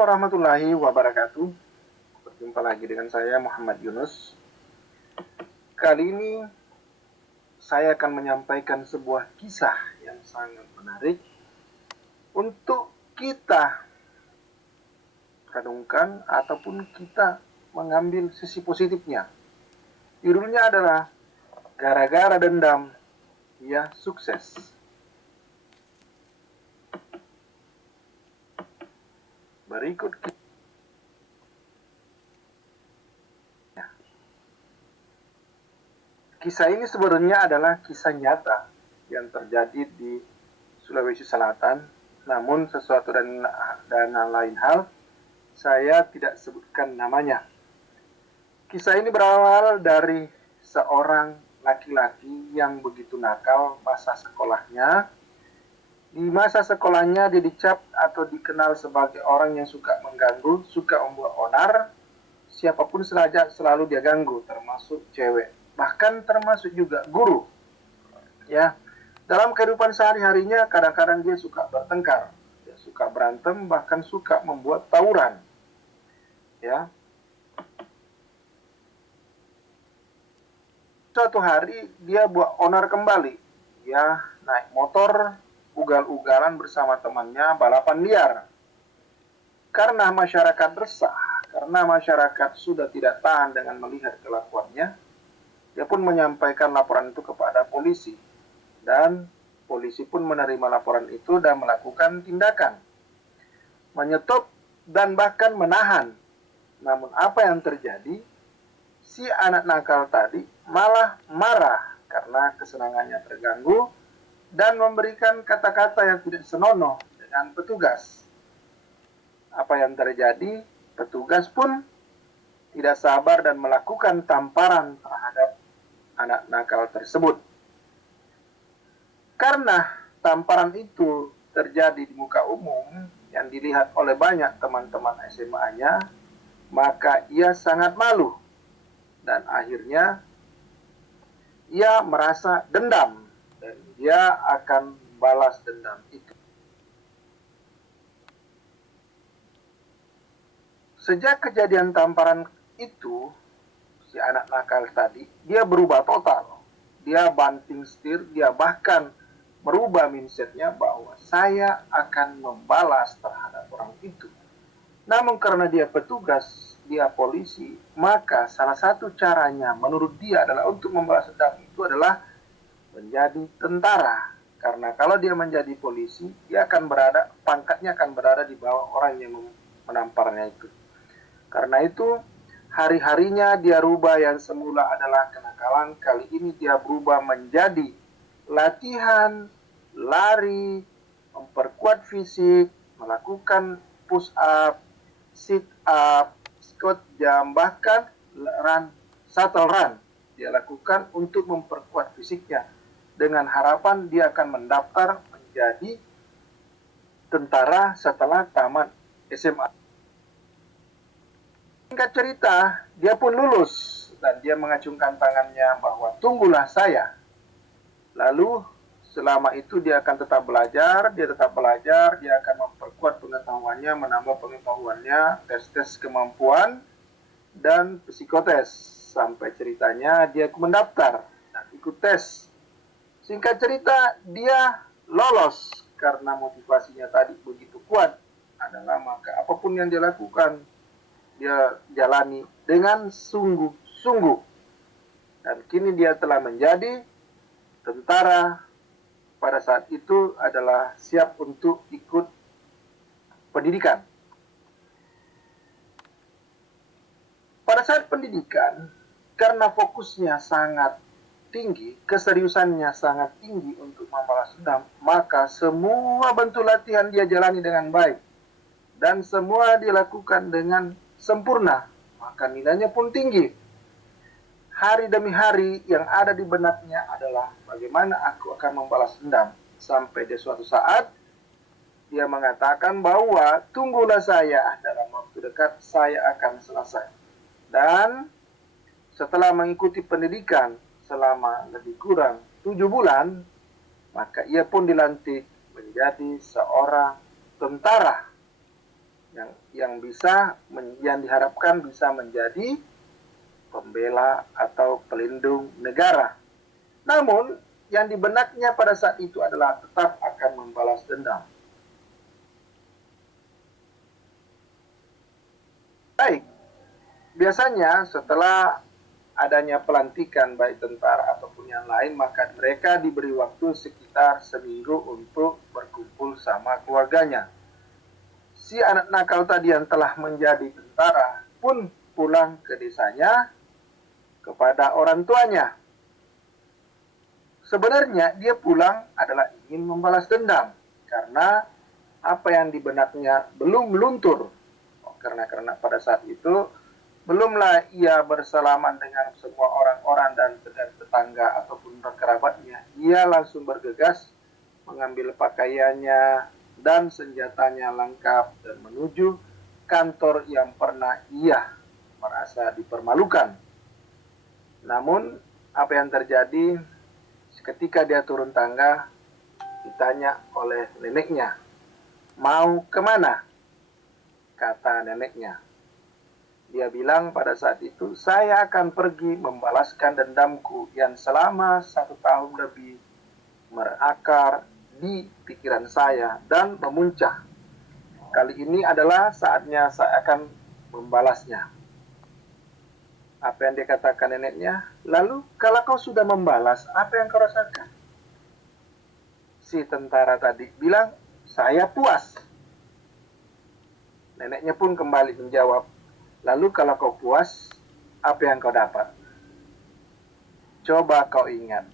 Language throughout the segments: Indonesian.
warahmatullahi wabarakatuh. Berjumpa lagi dengan saya Muhammad Yunus. Kali ini saya akan menyampaikan sebuah kisah yang sangat menarik untuk kita renungkan ataupun kita mengambil sisi positifnya. Judulnya adalah Gara-gara Dendam Ia Sukses. Berikut kisah ini sebenarnya adalah kisah nyata yang terjadi di Sulawesi Selatan. Namun sesuatu dan lain hal saya tidak sebutkan namanya. Kisah ini berawal dari seorang laki-laki yang begitu nakal masa sekolahnya. Di masa sekolahnya dia dicap atau dikenal sebagai orang yang suka mengganggu, suka membuat onar. Siapapun saja selalu dia ganggu, termasuk cewek, bahkan termasuk juga guru. Ya, dalam kehidupan sehari-harinya kadang-kadang dia suka bertengkar, dia suka berantem, bahkan suka membuat tawuran. Ya, suatu hari dia buat onar kembali. Dia naik motor ugal-ugalan bersama temannya balapan liar. Karena masyarakat resah, karena masyarakat sudah tidak tahan dengan melihat kelakuannya, dia pun menyampaikan laporan itu kepada polisi. Dan polisi pun menerima laporan itu dan melakukan tindakan. Menyetop dan bahkan menahan. Namun apa yang terjadi? Si anak nakal tadi malah marah karena kesenangannya terganggu dan memberikan kata-kata yang tidak senonoh dengan petugas. Apa yang terjadi? Petugas pun tidak sabar dan melakukan tamparan terhadap anak nakal tersebut. Karena tamparan itu terjadi di muka umum yang dilihat oleh banyak teman-teman SMA-nya, maka ia sangat malu dan akhirnya ia merasa dendam dan dia akan balas dendam itu. Sejak kejadian tamparan itu, si anak nakal tadi, dia berubah total. Dia banting setir, dia bahkan merubah mindsetnya bahwa saya akan membalas terhadap orang itu. Namun karena dia petugas, dia polisi, maka salah satu caranya menurut dia adalah untuk membalas dendam itu adalah menjadi tentara. Karena kalau dia menjadi polisi, dia akan berada, pangkatnya akan berada di bawah orang yang menamparnya itu. Karena itu, hari-harinya dia rubah yang semula adalah kenakalan, kali ini dia berubah menjadi latihan, lari, memperkuat fisik, melakukan push up, sit up, squat jump, bahkan run, shuttle run. Dia lakukan untuk memperkuat fisiknya. Dengan harapan dia akan mendaftar menjadi tentara setelah tamat SMA. Singkat cerita, dia pun lulus dan dia mengacungkan tangannya bahwa tunggulah saya. Lalu selama itu dia akan tetap belajar, dia akan memperkuat pengetahuannya, menambah pengetahuannya, tes-tes kemampuan, dan psikotes. Sampai ceritanya dia mendaftar dan ikut tes. Singkat cerita, dia lolos karena motivasinya tadi begitu kuat adalah maka apapun yang dia lakukan, dia jalani dengan sungguh-sungguh. Dan kini dia telah menjadi tentara. Pada saat itu adalah siap untuk ikut pendidikan. Pada saat pendidikan, karena fokusnya sangat tinggi, keseriusannya sangat tinggi untuk membalas dendam, maka semua bentuk latihan dia jalani dengan baik. Dan semua dilakukan dengan sempurna, maka nilainya pun tinggi. Hari demi hari yang ada di benaknya adalah bagaimana aku akan membalas dendam. Sampai di suatu saat dia mengatakan bahwa tunggulah saya, dalam waktu dekat saya akan selesai. Dan setelah mengikuti pendidikan selama lebih kurang 7 bulan, maka ia pun dilantik menjadi seorang tentara. yang diharapkan bisa menjadi pembela atau pelindung negara. Namun yang di benaknya pada saat itu adalah tetap akan membalas dendam. Baik, biasanya setelah adanya pelantikan baik tentara ataupun yang lain, maka mereka diberi waktu sekitar seminggu untuk berkumpul sama keluarganya. Si anak nakal tadi yang telah menjadi tentara pun pulang ke desanya kepada orang tuanya. Sebenarnya dia pulang adalah ingin membalas dendam karena apa yang di benaknya belum meluntur. Karena pada saat itu belumlah ia bersalaman dengan semua orang-orang dan tetangga ataupun kerabatnya. Ia langsung bergegas mengambil pakaiannya dan senjatanya lengkap dan menuju kantor yang pernah ia merasa dipermalukan. Namun apa yang terjadi ketika dia turun tangga, ditanya oleh neneknya, "Mau kemana?" Kata neneknya. Dia bilang pada saat itu, "Saya akan pergi membalaskan dendamku yang selama 1 tahun lebih merakar di pikiran saya dan memuncak. Kali ini adalah saatnya saya akan membalasnya." Apa yang dikatakan neneknya? "Lalu kalau kau sudah membalas, apa yang kau rasakan?" Si tentara tadi bilang, "Saya puas." Neneknya pun kembali menjawab, "Lalu kalau kau puas, apa yang kau dapat? Coba kau ingat,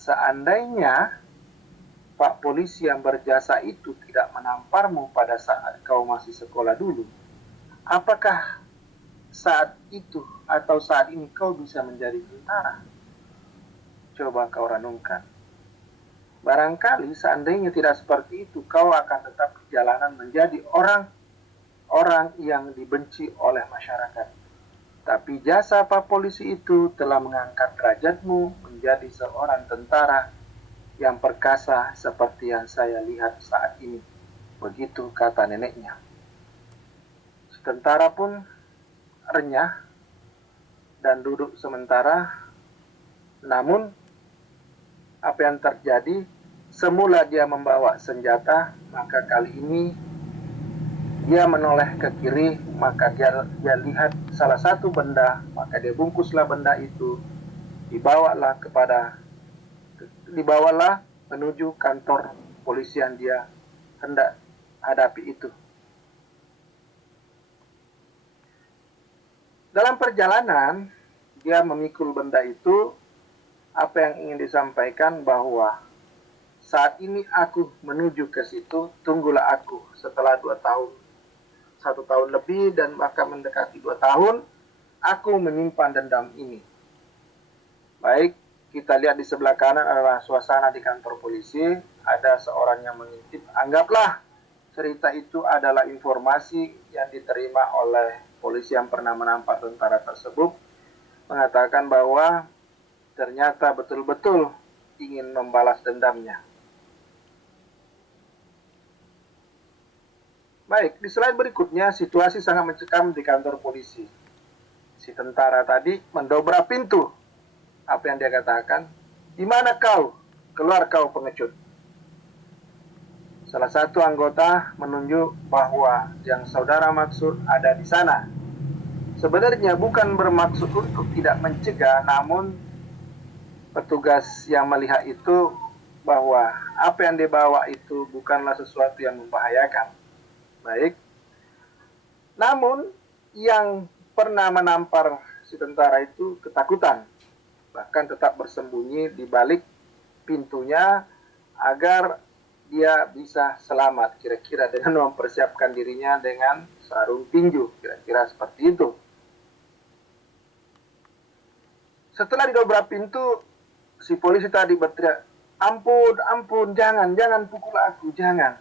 seandainya Pak Polisi yang berjasa itu tidak menamparmu pada saat kau masih sekolah dulu, apakah saat itu atau saat ini kau bisa menjadi tentara? Coba kau renungkan. Barangkali seandainya tidak seperti itu, kau akan tetap di jalanan menjadi orang yang dibenci oleh masyarakat. Tapi jasa Pak Polisi itu telah mengangkat derajatmu menjadi seorang tentara yang perkasa seperti yang saya lihat saat ini." Begitu kata neneknya. Si tentara pun renyah dan duduk sementara. Namun apa yang terjadi, semula dia membawa senjata, maka kali ini dia menoleh ke kiri, maka dia lihat salah satu benda, maka dia bungkuslah benda itu, dibawalah menuju kantor polisi yang dia hendak hadapi itu. Dalam perjalanan, dia memikul benda itu. Apa yang ingin disampaikan bahwa saat ini aku menuju ke situ, tunggulah aku setelah 2 tahun. 1 tahun lebih dan bahkan mendekati 2 tahun, aku menyimpan dendam ini. Baik, kita lihat di sebelah kanan adalah suasana di kantor polisi. Ada seorang yang mengintip. Anggaplah cerita itu adalah informasi yang diterima oleh polisi yang pernah menampar tentara tersebut, mengatakan bahwa ternyata betul-betul ingin membalas dendamnya. Baik, di slide berikutnya situasi sangat mencekam di kantor polisi. Si tentara tadi mendobrak pintu. Apa yang dia katakan? "Di mana kau? Keluar kau pengecut." Salah satu anggota menunjuk bahwa yang saudara maksud ada di sana. Sebenarnya bukan bermaksud untuk tidak mencegah, namun petugas yang melihat itu bahwa apa yang dibawa itu bukanlah sesuatu yang membahayakan. Baik. Namun yang pernah menampar si tentara itu ketakutan, bahkan tetap bersembunyi di balik pintunya agar dia bisa selamat, kira-kira dengan mempersiapkan dirinya dengan sarung tinju, kira-kira seperti itu. Setelah didobrak pintu, si polisi tadi berteriak, "Ampun, ampun, jangan pukul aku, jangan."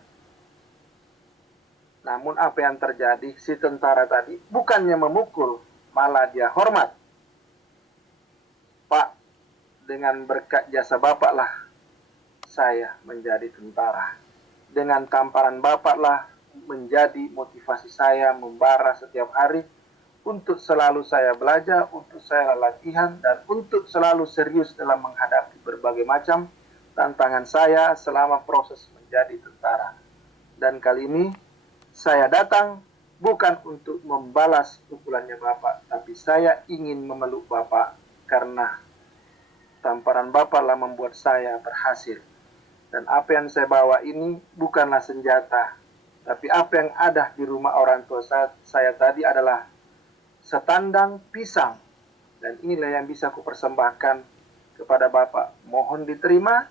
Namun apa yang terjadi, si tentara tadi bukannya memukul, malah dia hormat. "Pak, dengan berkat jasa Bapak lah saya menjadi tentara. Dengan tamparan Bapak lah menjadi motivasi saya membara setiap hari untuk selalu saya belajar, untuk saya latihan, dan untuk selalu serius dalam menghadapi berbagai macam tantangan saya selama proses menjadi tentara. Dan kali ini saya datang bukan untuk membalas pukulannya Bapak, tapi saya ingin memeluk Bapak karena tamparan Bapak lah membuat saya berhasil. Dan apa yang saya bawa ini bukanlah senjata, tapi apa yang ada di rumah orang tua saya tadi adalah setandang pisang. Dan inilah yang bisa aku persembahkan kepada Bapak. Mohon diterima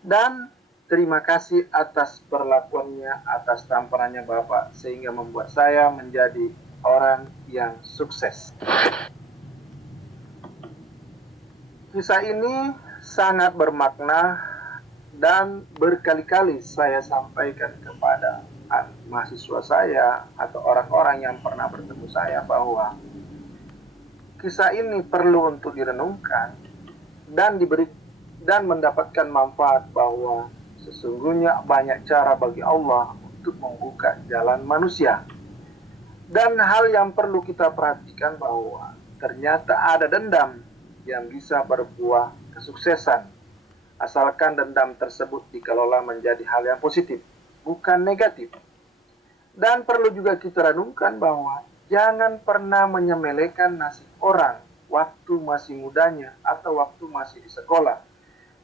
dan terima kasih atas perlakuannya, atas tamparannya Bapak, sehingga membuat saya menjadi orang yang sukses. Kisah ini sangat bermakna dan berkali-kali saya sampaikan kepada mahasiswa saya atau orang-orang yang pernah bertemu saya bahwa kisah ini perlu untuk direnungkan dan mendapatkan manfaat bahwa sesungguhnya banyak cara bagi Allah untuk membuka jalan manusia. Dan hal yang perlu kita perhatikan bahwa ternyata ada dendam yang bisa berbuah kesuksesan asalkan dendam tersebut dikelola menjadi hal yang positif, bukan negatif. Dan perlu juga kita renungkan bahwa jangan pernah menyepelekan nasib orang waktu masih mudanya atau waktu masih di sekolah.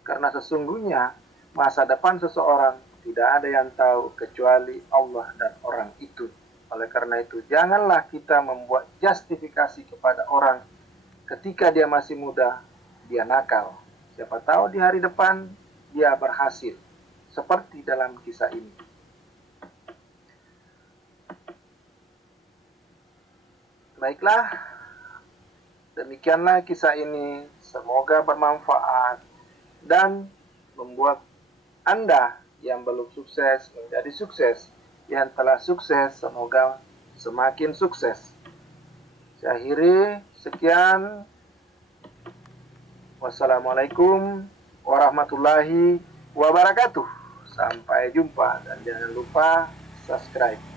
Karena sesungguhnya masa depan seseorang tidak ada yang tahu kecuali Allah dan orang itu. Oleh karena itu, janganlah kita membuat justifikasi kepada orang ketika dia masih muda, dia nakal. Siapa tahu di hari depan dia berhasil, seperti dalam kisah ini. Baiklah, demikianlah kisah ini. Semoga bermanfaat dan membuat Anda yang belum sukses menjadi sukses. Yang telah sukses, semoga semakin sukses. Saya akhiri, sekian. Wassalamualaikum warahmatullahi wabarakatuh. Sampai jumpa dan jangan lupa subscribe.